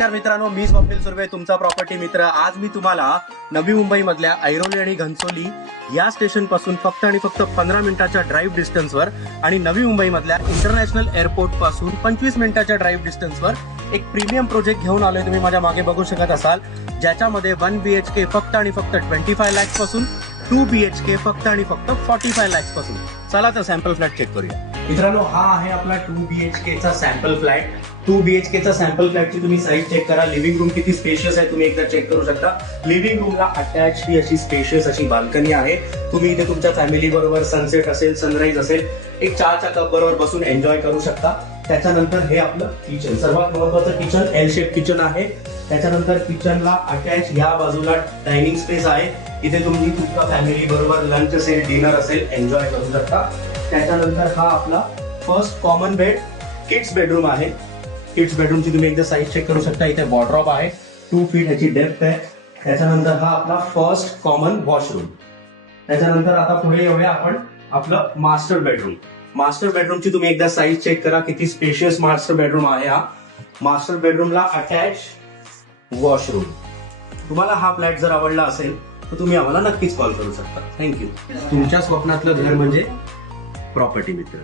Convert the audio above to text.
नमस्कार मित्रांनो, मी स्वप्नील सुर्वे, तुमचा प्रॉपर्टी मित्र। आज मी तुम्हाला नवी मुंबई मधल्या ऐरोली आणि घनसोली या स्टेशन पासून फक्त आणि फक्त 15 मिनिटाच्या ड्राईव्ह डिस्टन्सवर आणि नवी मुंबई मधल्या इंटरनॅशनल एअरपोर्ट पासून 25 मिनिटाच्या ड्राईव्ह डिस्टन्सवर एक प्रीमियम प्रोजेक्ट घेऊन आलोय। तुम्ही माझ्या मागे बघू शकत असाल, ज्याच्यामध्ये 1 BHK फक्त आणि फक्त 25 लाख पासून, 2 BHK फक्त आणि फक्त 45 लाख पासून। चला तर सॅम्पल फ्लॅट चेक करूया मित्रांनो। हा आहे आपला 2 BHK चा सॅम्पल फ्लॅट। 2 BHK चा सॅम्पल फ्लॅटची तुम्ही साईज चेक करा। लिव्हिंग रूम किती स्पेशियस आहे तुम्ही एकदा चेक करू शकता। लिव्हिंग रूमला अटॅच ही अशी स्पेशियस अशी बाल्कनी आहे। तुम्ही इथे तुमच्या फॅमिली बरोबर सनसेट असेल, सनराईज असेल, एक चहाच्या कप बरोबर बसून एन्जॉय करू शकता। त्याच्यानंतर हे आपलं किचन, सर्वात महत्त्वाचं किचन, एल शेप किचन आहे। त्याच्यानंतर किचनला अटॅच या बाजूला डायनिंग स्पेस आहे। इथे तुम्ही तुमच्या फॅमिली बरोबर लंच असेल, डिनर असेल, एन्जॉय करू शकता। त्याच्यानंतर हा आपला first common bed, kids bedroom आहे। किड्स बेडरूमची तुम्ही एकदा साईज चेक करू शकता। इथे वॉर्डरोब आहे, 2 फीट ह्याची डेप्थ आहे। त्याच्यानंतर हा आपला फर्स्ट कॉमन वॉशरूम। त्याच्यानंतर आता पुढे येऊया आपण आपलं मास्टर बेडरूम। मास्टर बेडरूमची तुम्ही एकदा साईज चेक करा, किती स्पेशियस मास्टर बेडरूम आहे हा। मास्टर बेडरूमला अटॅच वॉशरूम। तुम्हाला हा फ्लॅट जर आवडला असेल तर तुम्ही आम्हाला नक्कीच कॉल करू शकता। थँक्यू। तुमच्या स्वप्नातलं घर म्हणजे प्रॉपर्टी मित्र।